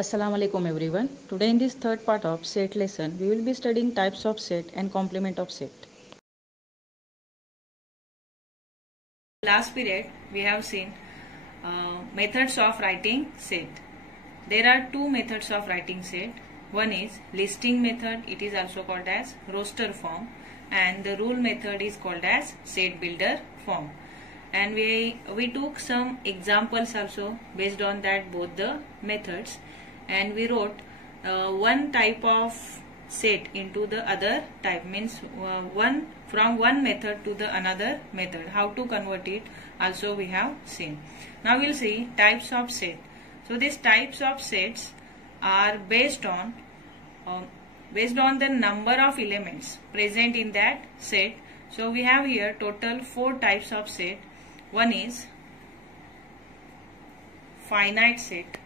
Assalamu alaikum everyone. Today in this third part of set lesson, we will be studying types of set and complement of set. Last period we have seen methods of writing set. There are two methods of writing set. One is listing method, it is also called as roster form, and the rule method is called as set builder form. And we took some examples also based on that both the methods, and we wrote one type of set into the other type, means one from one method to the another method. How to convert it also we have seen. Now we'll see types of set. So these types of sets are based on the number of elements present in that set. So we have here total 4 types of set. One is finite set.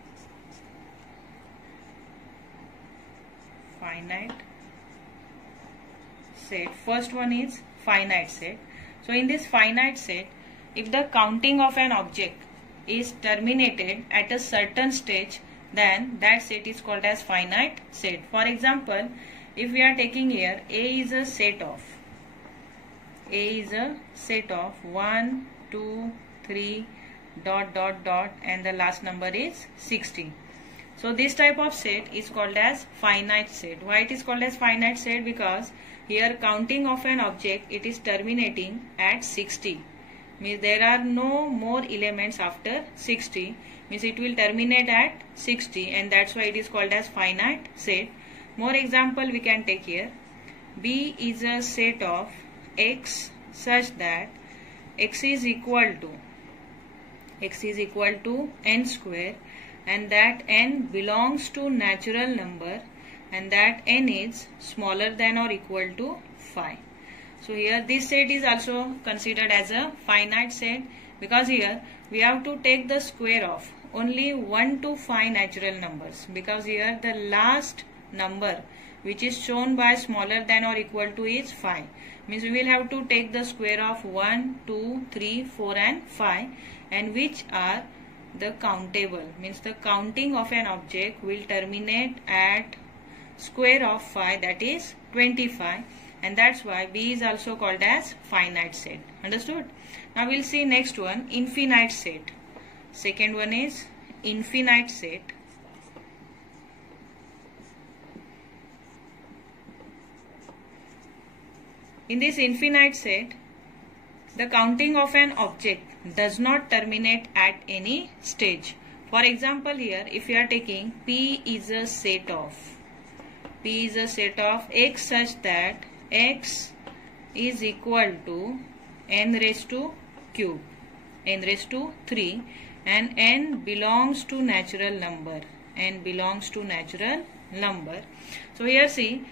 First one is finite set. So in this finite set, if the counting of an object is terminated at a certain stage, then that set is called as finite set. For example, if we are taking here A is a set of 1, 2, 3, ... and the last number is 60. So this type of set is called as finite set. Why it is called as finite set? Because here counting of an object, it is terminating at 60. Means there are no more elements after 60. Means it will terminate at 60, and that's why it is called as finite set. More example we can take here. B is a set of x such that x is equal to n square, and that n belongs to natural number, and that n is smaller than or equal to 5. So here this set is also considered as a finite set, because here we have to take the square of only 1 to 5 natural numbers, because here the last number which is shown by smaller than or equal to is 5. Means we will have to take the square of 1, 2, 3, 4 and 5, and which are the countable. Means the counting of an object will terminate at square of 5, that is 25, and that's why B is also called as finite set. Understood? Now we'll see next one, infinite set. Second one is infinite set. In this infinite set, the counting of an object does not terminate at any stage. For example, here if you are taking P is a set of x such that x is equal to n raised to cube, n raised to 3, and n belongs to natural number. So here see,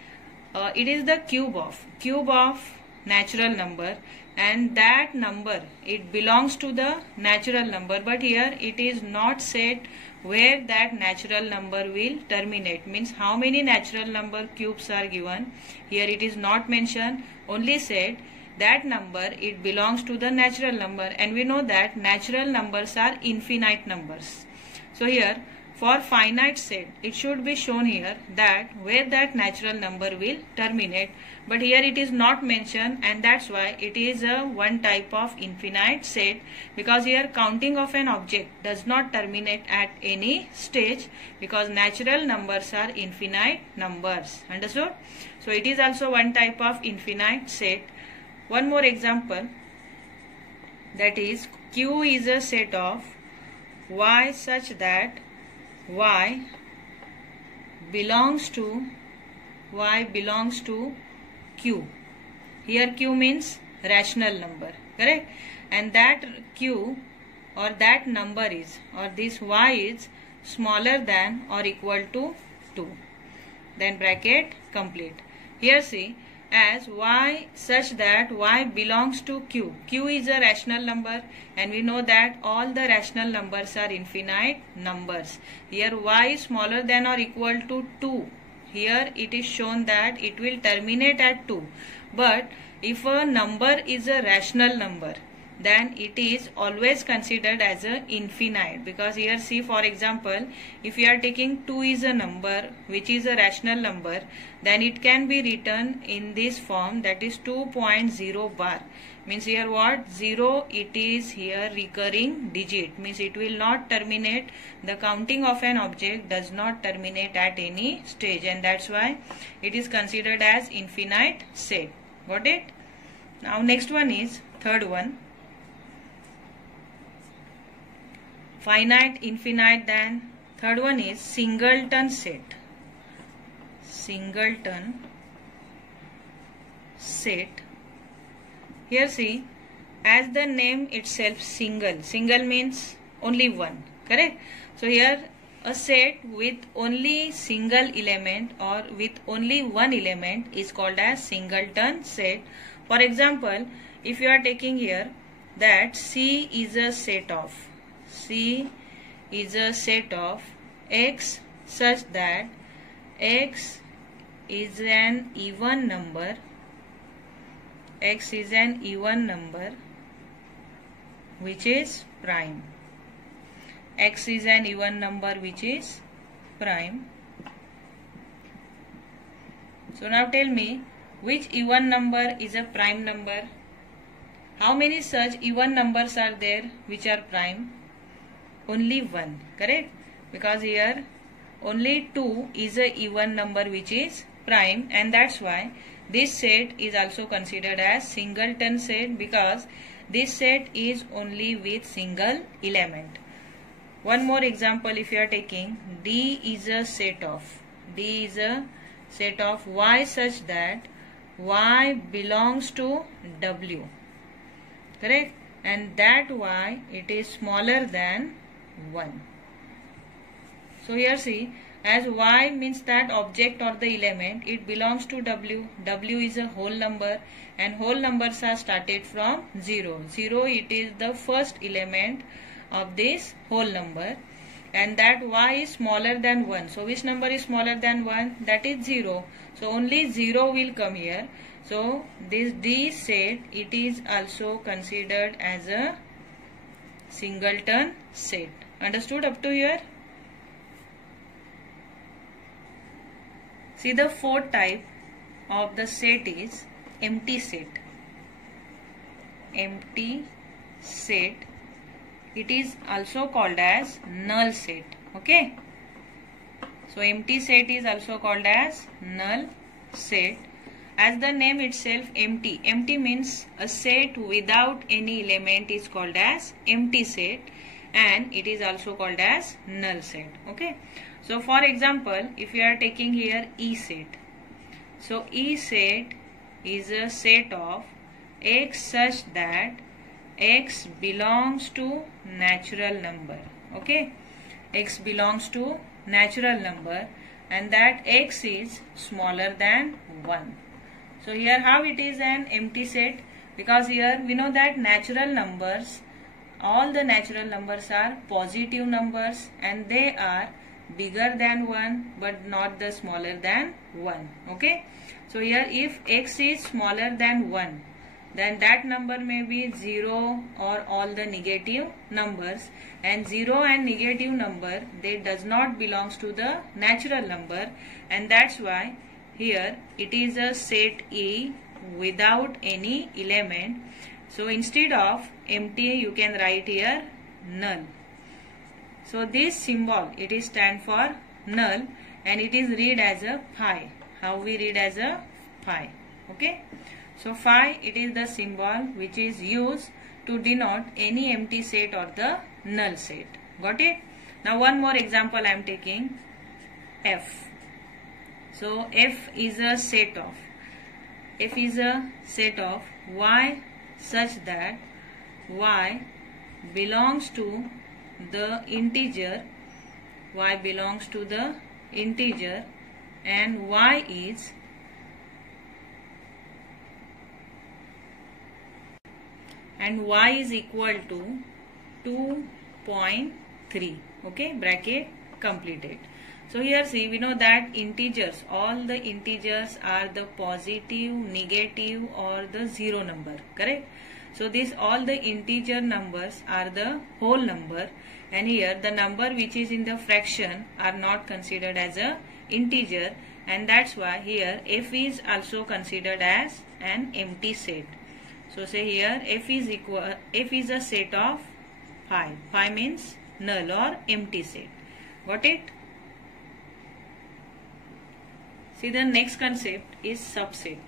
it is the cube of natural number, and that number, it belongs to the natural number, but here it is not said where that natural number will terminate. Means how many natural number cubes are given, here it is not mentioned, only said that number, it belongs to the natural number, and we know that natural numbers are infinite numbers. So here for finite set, it should be shown here that where that natural number will terminate, but here it is not mentioned, and that's why it is a one type of infinite set, because here counting of an object does not terminate at any stage, because natural numbers are infinite numbers. Understood? So it is also one type of infinite set. One more example, that is Q is a set of y such that y belongs to q. Here q means rational number, correct? And that q or that number is, or this y is smaller than or equal to 2. Then bracket complete. Here see, as y such that y belongs to q. Q is a rational number, and we know that all the rational numbers are infinite numbers. Here y is smaller than or equal to 2. Here it is shown that it will terminate at 2. But if a number is a rational number, then it is always considered as a infinite, because here see, for example, if you are taking 2 is a number which is a rational number, then it can be written in this form, that is 2.0 bar. Means here what? 0, it is here recurring digit, means it will not terminate, the counting of an object does not terminate at any stage, and that's why it is considered as infinite set. Got it? Now next one is third one, finite, infinite. Then third one is singleton set. Singleton set. Here see, as the name itself, single means only one, correct? So here a set with only single element or with only one element is called as singleton set. For example, if you are taking here that C is a set of X such that X is an even number, which is prime. X is an even number which is prime. So now tell me, which even number is a prime number? How many such even numbers are there which are prime? Only one, correct? Because here only 2 is a even number which is prime, and that's why this set is also considered as singleton set, because this set is only with single element. One more example, if you are taking D is a set of Y such that Y belongs to W, correct? And that Y, it is smaller than 1. So here see, as Y means that object or the element, it belongs to W. W is a whole number, and whole numbers are started from 0. 0, it is the first element of this whole number, and that Y is smaller than 1. So which number is smaller than 1? That is 0. So only 0 will come here. So this D set, it is also considered as a singleton set. Understood up to here? See, the fourth type of the set is empty set. Empty set. It is also called as null set. Okay. So empty set is also called as null set. As the name itself, empty. Empty means a set without any element is called as empty set, and it is also called as null set. Okay. So for example, if you are taking here E set. So E set is a set of X such that X belongs to natural number. Okay. X belongs to natural number, and that X is smaller than 1. So here how it is an empty set? Because here we know that natural numbers, all the natural numbers are positive numbers, and they are bigger than 1 but not the smaller than 1. Okay. So here if X is smaller than 1, then that number may be 0 or all the negative numbers, and 0 and negative number, they does not belongs to the natural number, and that's why here it is a set E without any element. So instead of empty, you can write here null. So this symbol, it is stand for null, and it is read as a phi. How we read as a phi? Okay. So phi, it is the symbol which is used to denote any empty set or the null set. Got it? Now one more example I am taking, F. So F is a set of Y such that Y belongs to the integer, and Y is equal to 2.3. Okay, bracket completed. So here see, we know that integers, all the integers are the positive, negative or the 0 number, correct? So this all the integer numbers are the whole number, and here the number which is in the fraction are not considered as a integer, and that's why here f is also considered as an empty set. So say here f is a set of 5. 5 means null or empty set. Got it? See, the next concept is subset.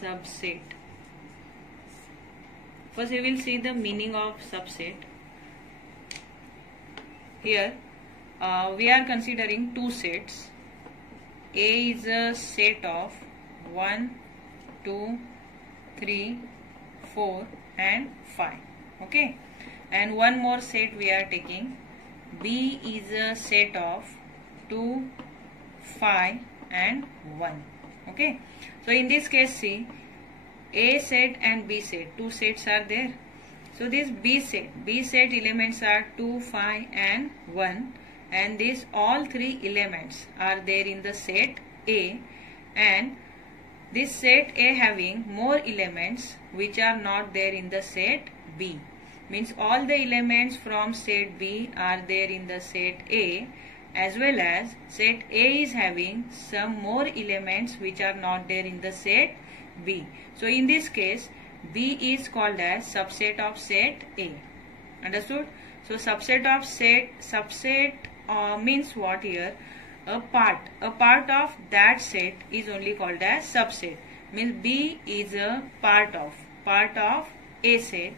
Subset. First we will see the meaning of subset. Here we are considering two sets. A is a set of 1, 2, 3, 4 and 5. Okay. And one more set we are taking. B is a set of 2, 5 and 1. Okay. So in this case, see, A set and B set, two sets are there. So this B set elements are 2, 5 and 1, and these all three elements are there in the set A, and this set A having more elements which are not there in the set B. Means all the elements from set B are there in the set A, as well as set A is having some more elements which are not there in the set B. So in this case, B is called as subset of set A. Understood? So subset means what here? A part of that set is only called as subset. Means B is a part of A set.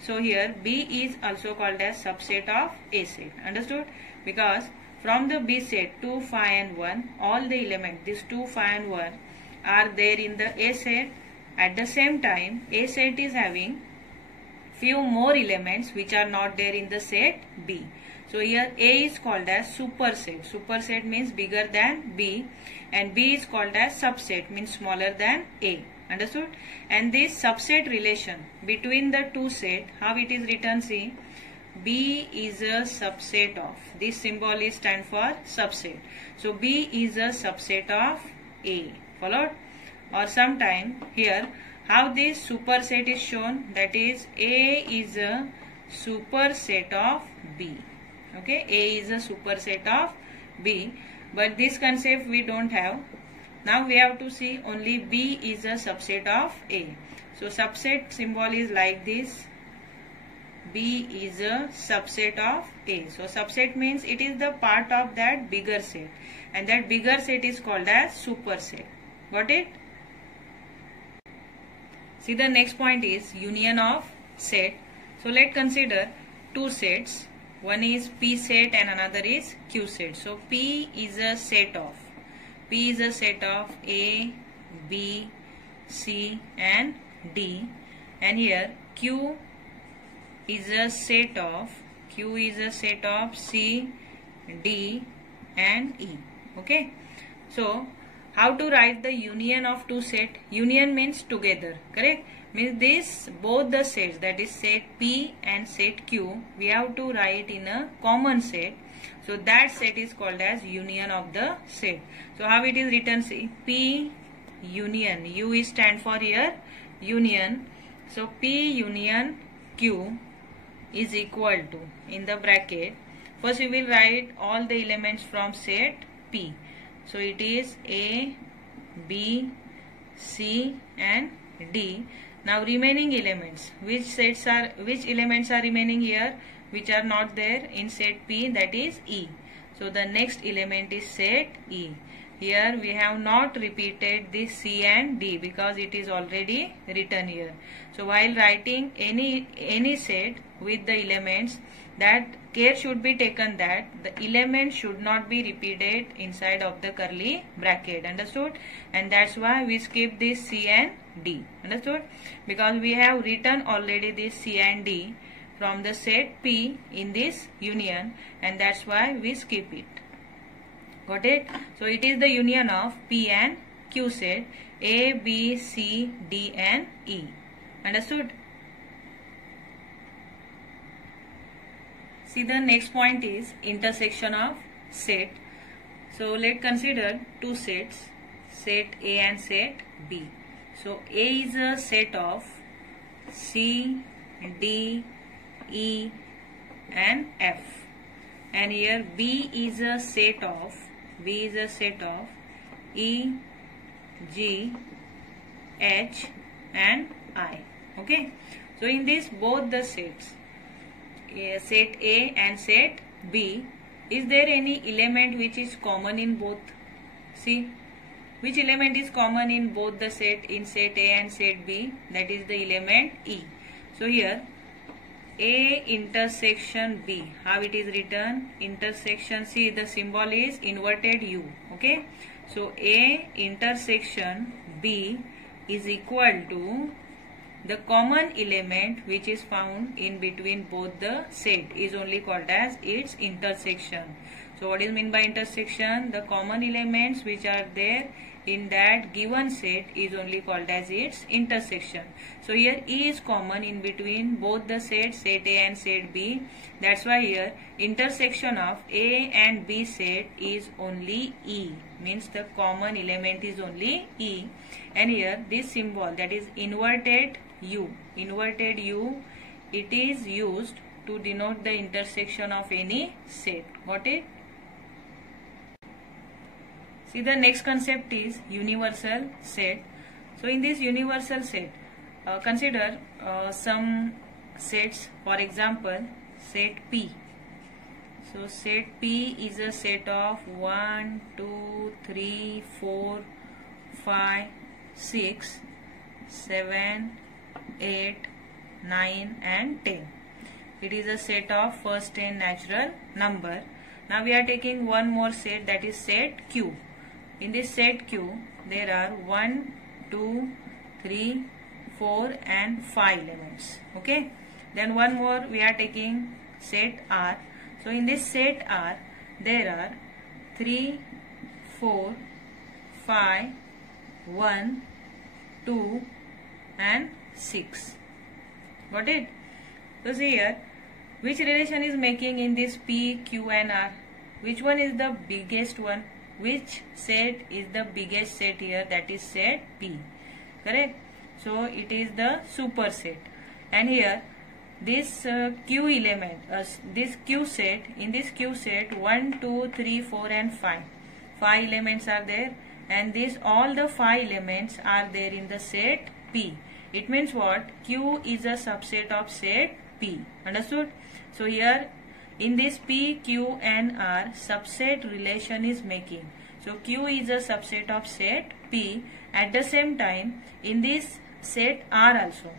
So here B is also called as subset of A set. Understood? Because from the B set 2, 5 and 1, all the elements, these 2, 5 and 1 are there in the A set. At the same time, A set is having few more elements which are not there in the set B. So here A is called as superset. Superset means bigger than B, and B is called as subset, means smaller than A. Understood? And this subset relation between the two set, how it is written, see, B is a subset of, this symbol is stand for subset. So B is a subset of A. Followed? Or sometime here how this superset is shown, that is A is a superset of B. Okay, A is a superset of B, but this concept we don't have. Now we have to see only B is a subset of A. So subset symbol is like this. B is a subset of A. So subset means it is the part of that bigger set, and that bigger set is called as superset. Got it? See, the next point is union of set. So let's consider two sets. One is P set and another is Q set. So P is a set of A, B, C and D, and here Q is a set of C, D and E. Okay. So how to write the union of two set? Union means together, correct? Means this both the sets, that is set P and set Q, we have to write in a common set. So that set is called as union of the set. So how it is written? See, P union, U is stand for here union. So P union Q is equal to, in the bracket, first we will write all the elements from set P. So it is A, B, C and D. Now remaining elements, which elements are remaining here, which are not there in set P, that is E. So the next element is set E. Here we have not repeated this C and D because it is already written here. So while writing any set with the elements, that care should be taken that the element should not be repeated inside of the curly bracket. Understood? And that's why we skip this C and D. Understood? Because we have written already this C and D from the set P in this union, and that's why we skip it. Got it? So it is the union of P and Q set, A, B, C, D and E. Understood? See, the next point is intersection of set. So let's consider two sets, set A and set B. So A is a set of C, D, E and F, and here B is a set of E, G, H and I. Okay, so in this both the sets, set A and set B, is there any element which is common in both? See, which element is common in both the set, in set A and set B? That is the element E. So here A intersection B, how it is written? Intersection, see the symbol is inverted U. Okay, so A intersection B is equal to the common element which is found in between both the set is only called as its intersection. So what is meant by intersection? The common elements which are there in that given set is only called as its intersection. So here E is common in between both the sets, set A and set B. That's why here intersection of A and B set is only E, means the common element is only E. And here this symbol, that is inverted U, it is used to denote the intersection of any set. Got it? See, the next concept is universal set. So in this universal set, consider some sets. For example, set P. So set P is a set of 1, 2, 3, 4, 5, 6, 7, 8, 9 and 10. It is a set of first 10 natural number. Now we are taking one more set, that is set Q. In this set Q, there are 1, 2, 3, 4 and 5 elements. Okay. Then one more we are taking set R. So in this set R, there are 3, 4, 5, 1, 2 and 6. Got it? So see here, which relation is making in this P, Q and R? Which one is the biggest one? Which set is the biggest set here? That is set P. Correct? So it is the superset. And here this Q element, this Q set, in this Q set 1, 2, 3, 4 and 5. 5 elements are there, and this all the 5 elements are there in the set P. It means what? Q is a subset of set P. Understood? So here in this P, Q and R, subset relation is making. So Q is a subset of set P. At the same time, in this set R also,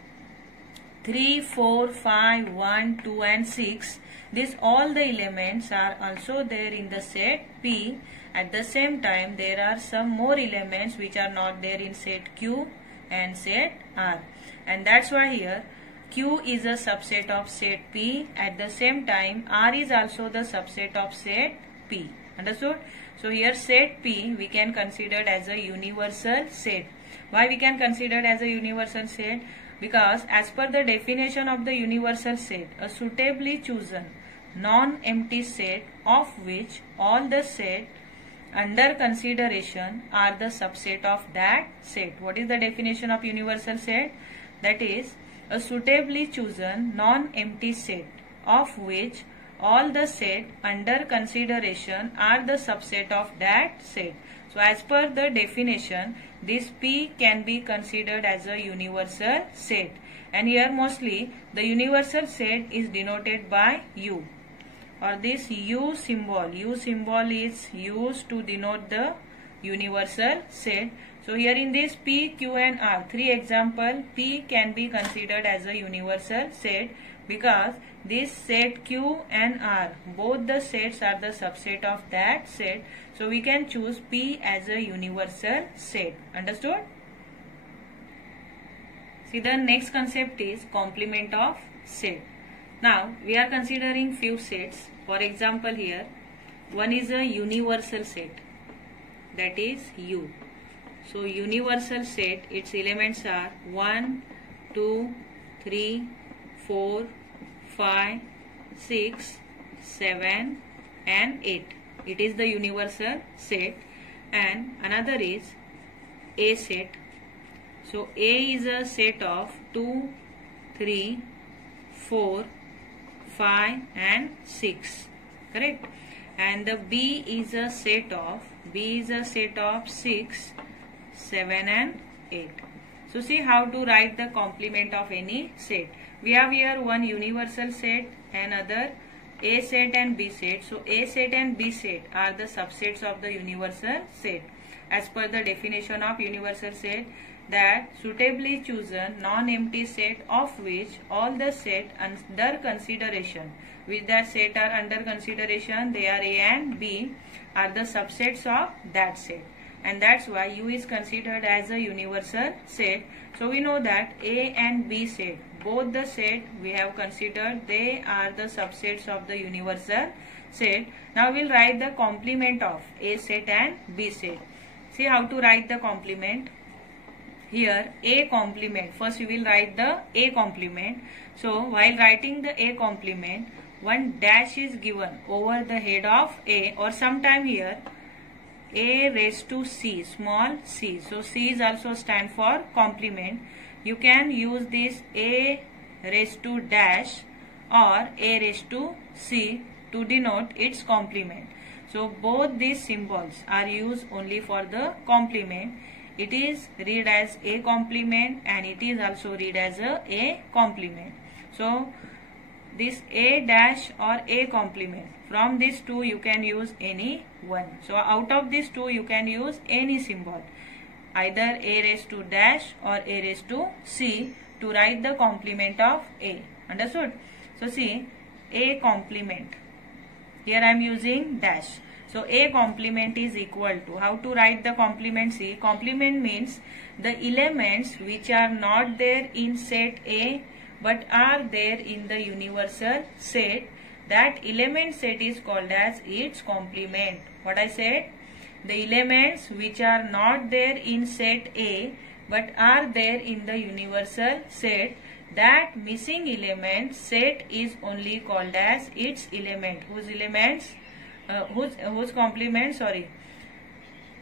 3, 4, 5, 1, 2 and 6, this all the elements are also there in the set P. At the same time, there are some more elements which are not there in set Q and set R. And that's why here Q is a subset of set P. At the same time, R is also the subset of set P. Understood? So here set P we can consider as a universal set. Why we can consider as a universal set? Because as per the definition of the universal set, a suitably chosen non-empty set of which all the set under consideration are the subset of that set. What is the definition of universal set? That is a suitably chosen non-empty set of which all the set under consideration are the subset of that set. So as per the definition, this P can be considered as a universal set. And here mostly the universal set is denoted by U, or this U symbol. U symbol is used to denote the universal set. So here in this P, Q and R, 3 example, P can be considered as a universal set because this set Q and R, both the sets are the subset of that set. So we can choose P as a universal set. Understood? See, the next concept is complement of set. Now we are considering few sets. For example, here one is a universal set, that is U. So universal set, its elements are 1, 2, 3, 4, 5, 6, 7 and 8. It is the universal set. And another is A set. So A is a set of 2, 3, 4, 5 and 6. Correct? And the B is a set of 6, 7 and 8. So see how to write the complement of any set. We have here one universal set and other A set and B set. So A set and B set are the subsets of the universal set. As per the definition of universal set, that suitably chosen non-empty set of which all the set under consideration, which that set are under consideration, they are A and B, are the subsets of that set. And that's why U is considered as a universal set. So we know that A and B set, both the set we have considered, they are the subsets of the universal set. Now we'll write the complement of A set and B set. See how to write the complement. Here A complement, first we will write the A complement. So while writing the A complement, one dash is given over the head of A, or sometime here A raised to C, small c. So C is also stand for complement. You can use this A raised to dash or A raised to C to denote its complement. So both these symbols are used only for the complement. It is read as A complement and it is also read as A complement. So this A dash or A complement, from these two you can use any one. So out of these two you can use any symbol, either A raised to dash or A raised to C, to write the complement of A. Understood? So see, A complement, here I am using dash. So A complement is equal to, how to write the complement? See, complement means the elements which are not there in set A but are there in the universal set, that element set is called as its complement. What I said? The elements which are not there in set A but are there in the universal set, that missing element set is only called as its element. Whose elements? Whose complement? Sorry.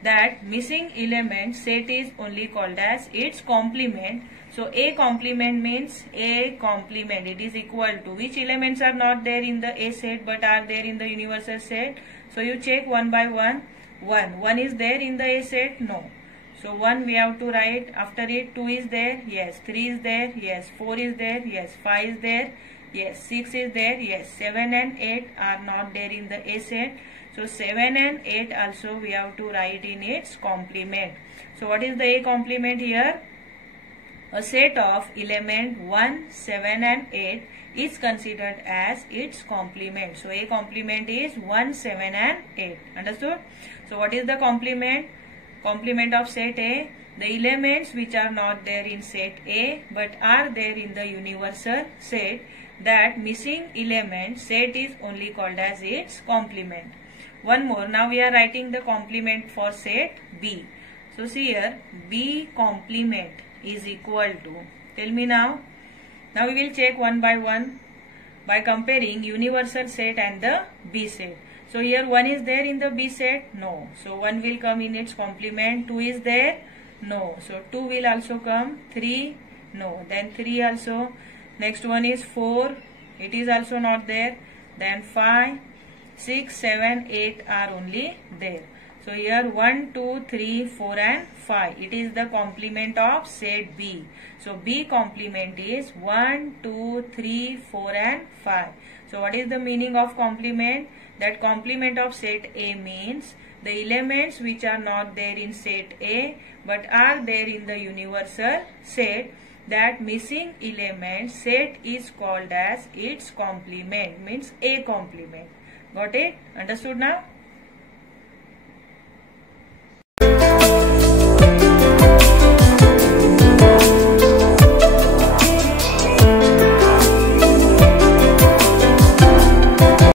That missing element set is only called as its complement. So A complement means A complement. It is equal to which elements are not there in the A set but are there in the universal set. So you check one by one. 1 is there in the A set? No. So 1 we have to write. After it 2 is there? Yes. 3 is there? Yes. 4 is there? Yes. 5 is there? Yes. 6 is there? Yes. 7 and 8 are not there in the A set. So 7 and 8 also we have to write in its complement. So what is the A complement here? A set of element 1, 7 and 8 is considered as its complement. So A complement is 1, 7 and 8. Understood? So what is the complement? Complement of set A, the elements which are not there in set A but are there in the universal set, that missing element set is only called as its complement. One more, now we are writing the complement for set B. So see here, B complement is equal to, tell me now. Now we will check one by one by comparing universal set and the B set. So here 1 is there in the B set? No. So 1 will come in its complement. 2 is there? No. So 2 will also come. 3? No. Then 3 also. Next one is 4. It is also not there. Then 5, 6, 7, 8 are only there. So here 1, 2, 3, 4 and 5. It is the complement of set B. So B complement is 1, 2, 3, 4 and 5. So what is the meaning of complement? That complement of set A means the elements which are not there in set A but are there in the universal set, that missing element set is called as its complement, means A complement. Got it? Understood now?